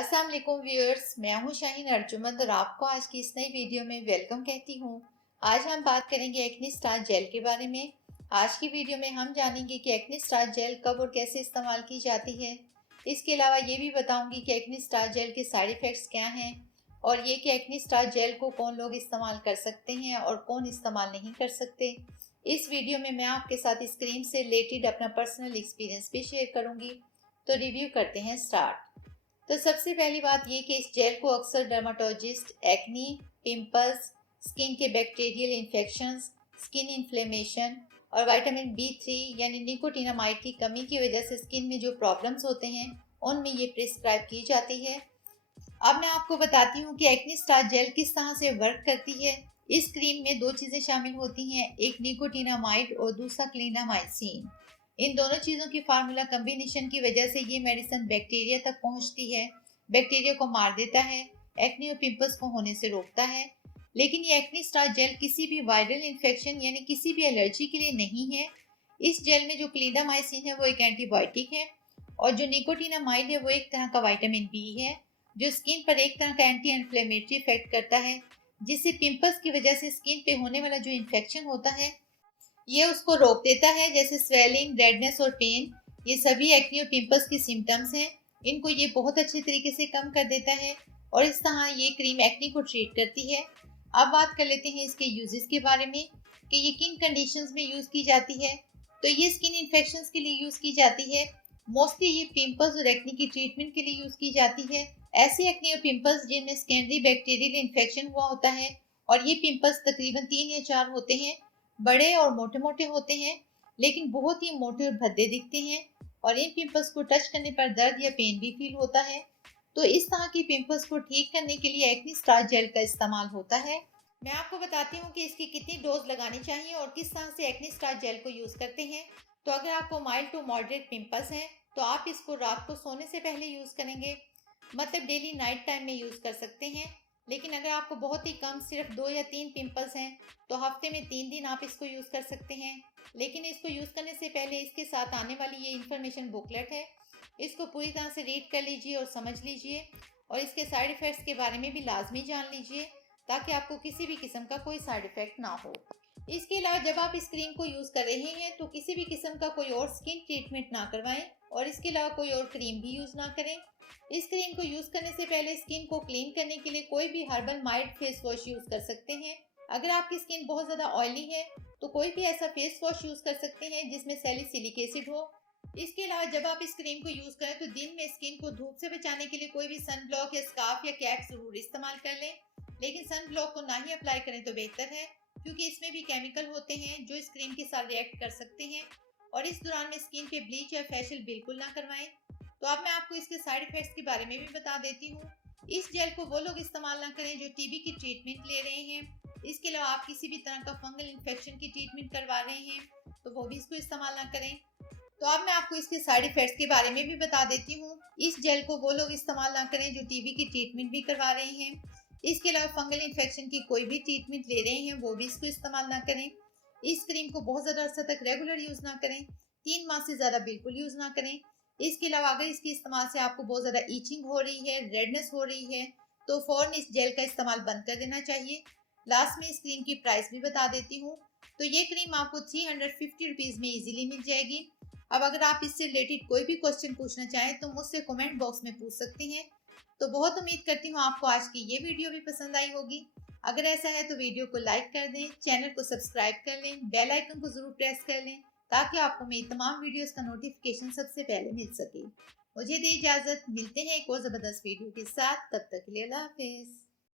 अस्सलाम वालेकुम व्यूअर्स, मैं हूं शाहीन अर्जुमंद और आपको आज की इस नई वीडियो में वेलकम कहती हूं। आज हम बात करेंगे एक्ने स्टार जेल के बारे में। आज की वीडियो में हम जानेंगे कि एक्ने स्टार जेल कब और कैसे इस्तेमाल की जाती है। इसके अलावा ये भी बताऊंगी कि एक्ने स्टार जेल के साइड इफ़ेक्ट्स क्या हैं और ये कि एक्ने स्टार जेल को कौन लोग इस्तेमाल कर सकते हैं और कौन इस्तेमाल नहीं कर सकते। इस वीडियो में मैं आपके साथ इस क्रीम से रिलेटेड अपना पर्सनल एक्सपीरियंस भी शेयर करूँगी। तो रिव्यू करते हैं स्टार्ट। तो सबसे पहली बात ये कि इस जेल को अक्सर डर्माटोलॉजिस्ट एक्नी, पिंपल्स, स्किन के बैक्टीरियल इन्फेक्शंस, स्किन इन्फ्लेमेशन और विटामिन B3 यानी निकोटिनामाइड की कमी की वजह से स्किन में जो प्रॉब्लम्स होते हैं उनमें ये प्रिस्क्राइब की जाती है। अब मैं आपको बताती हूँ कि एक्नी स्टार जेल किस तरह से वर्क करती है। इस क्रीम में दो चीज़ें शामिल होती हैं, एक निकोटिनामाइड और दूसरा क्लिंडामाइसिन। इन दोनों चीज़ों की फार्मूला कम्बिनेशन की वजह से ये मेडिसिन बैक्टीरिया तक पहुंचती है, बैक्टीरिया को मार देता है, एक्ने और पिंपल्स को होने से रोकता है। लेकिन ये एक्नी स्टार जेल किसी भी वायरल इन्फेक्शन यानी किसी भी एलर्जी के लिए नहीं है। इस जेल में जो क्लिंडामाइसिन है वो एक एंटीबायोटिक है और जो निकोटिनामाइड है वो एक तरह का विटामिन बी है जो स्किन पर एक तरह का एंटी इन्फ्लेमेटरी इफेक्ट करता है, जिससे पिंपल्स की वजह से स्किन पे होने वाला जो इन्फेक्शन होता है ये उसको रोक देता है, जैसे स्वेलिंग, रेडनेस और पेन। ये सभी एक्ने और पिंपल्स के सिम्टम्स हैं। इनको ये बहुत अच्छे तरीके से कम कर देता है और इस तरह ये क्रीम एक्ने को ट्रीट करती है। अब बात कर लेते हैं इसके यूजेस के बारे में कि ये किन कंडीशंस में यूज़ की जाती है। तो ये स्किन इन्फेक्शंस के लिए यूज़ की जाती है। मोस्टली ये पिंपल्स और एक्ने की ट्रीटमेंट के लिए यूज़ की जाती है। ऐसे एक्ने और पिंपल्स जिनमें सेकेंडरी बैक्टीरियल इन्फेक्शन हुआ होता है और ये पिंपल्स तकरीबन 3 या 4 होते हैं, बड़े और मोटे मोटे होते हैं लेकिन बहुत ही मोटे और भद्दे दिखते हैं और इन पिंपल्स को टच करने पर दर्द या पेन भी फील होता है। तो इस तरह के पिंपल्स को ठीक करने के लिए एक्नी स्टार जेल का इस्तेमाल होता है। मैं आपको बताती हूँ कि इसकी कितनी डोज लगानी चाहिए और किस तरह से एक्नी स्टार जेल को यूज़ करते हैं। तो अगर आपको माइल्ड टू मॉडरेट पिंपल्स हैं तो आप इसको रात को सोने से पहले यूज़ करेंगे, मतलब डेली नाइट टाइम में यूज़ कर सकते हैं। लेकिन अगर आपको बहुत ही कम, सिर्फ 2 या 3 पिंपल्स हैं तो हफ्ते में 3 दिन आप इसको यूज़ कर सकते हैं। लेकिन इसको यूज़ करने से पहले इसके साथ आने वाली ये इन्फॉर्मेशन बुकलेट है, इसको पूरी तरह से रीड कर लीजिए और समझ लीजिए और इसके साइड इफ़ेक्ट्स के बारे में भी लाजमी जान लीजिए ताकि आपको किसी भी किस्म का कोई साइड इफ़ेक्ट ना हो। इसके अलावा जब आप इस क्रीम को यूज़ कर रहे हैं तो किसी भी किस्म का कोई और स्किन ट्रीटमेंट ना करवाएं और इसके अलावा कोई और क्रीम भी यूज़ ना करें। इस क्रीम को यूज़ करने से पहले स्किन को क्लीन करने के लिए कोई भी herbal mild face wash use कर सकते हैं। अगर आपकी स्किन बहुत ज़्यादा ऑयली है तो कोई भी ऐसा फेस वॉश यूज़ कर सकते हैं जिसमें सैलिसिलिक एसिड हो। इसके अलावा जब आप इस क्रीम को यूज़ करें तो दिन में स्किन को धूप से बचाने के लिए कोई भी सन ब्लॉक या स्कार्फ या कैप जरूर इस्तेमाल कर लें। लेकिन सन ब्लॉक को ना ही अप्लाई करें तो बेहतर है, क्योंकि इसमें भी केमिकल होते हैं जो इस क्रीम के साथ रिएक्ट कर सकते हैं और इस दौरान में स्किन पे ब्लीच या फेशियल बिल्कुल ना करवाएं। तो अब मैं आपको इसके साइड इफेक्ट्स के बारे में भी बता देती हूँ। इस जेल को वो लोग इस्तेमाल ना करें जो टीबी की ट्रीटमेंट ले रहे हैं। इसके अलावा आप किसी भी तरह का फंगल इन्फेक्शन की ट्रीटमेंट करवा रहे हैं तो वो भी इसको इस्तेमाल ना करें। तो अब मैं आपको इसके साइड इफेक्ट्स के बारे में भी बता देती हूँ। इस जेल को वो लोग इस्तेमाल ना करें जो टीबी की ट्रीटमेंट भी करवा रहे हैं। इसके अलावा फंगल इन्फेक्शन की कोई भी ट्रीटमेंट ले रहे हैं वो भी इसको इस्तेमाल ना करें। इस क्रीम को बहुत ज़्यादा अर्सा तक रेगुलर यूज़ ना करें, 3 माह से ज़्यादा बिल्कुल यूज़ ना करें। इसके अलावा अगर इसके इस्तेमाल से आपको बहुत ज़्यादा ईचिंग हो रही है, रेडनेस हो रही है, तो फ़ौरन इस जेल का इस्तेमाल बंद कर देना चाहिए। लास्ट में इस क्रीम की प्राइस भी बता देती हूँ। तो ये क्रीम आपको 350 रुपीज़ में ईजिली मिल जाएगी। अब अगर आप इससे रिलेटेड कोई भी क्वेश्चन पूछना चाहें तो मुझसे कमेंट बॉक्स में पूछ सकते हैं। तो बहुत उम्मीद करती हूँ आपको आज की ये वीडियो भी पसंद आई होगी। अगर ऐसा है तो वीडियो को लाइक कर दें, चैनल को सब्सक्राइब कर लें, बेल आइकन को ज़रूर प्रेस कर लें ताकि आपको मेरी तमाम वीडियोस का नोटिफिकेशन सबसे पहले मिल सके। मुझे दे इजाज़त, मिलते हैं एक और ज़बरदस्त वीडियो के साथ। तब तक के लिए अल्लाह हाफिज़।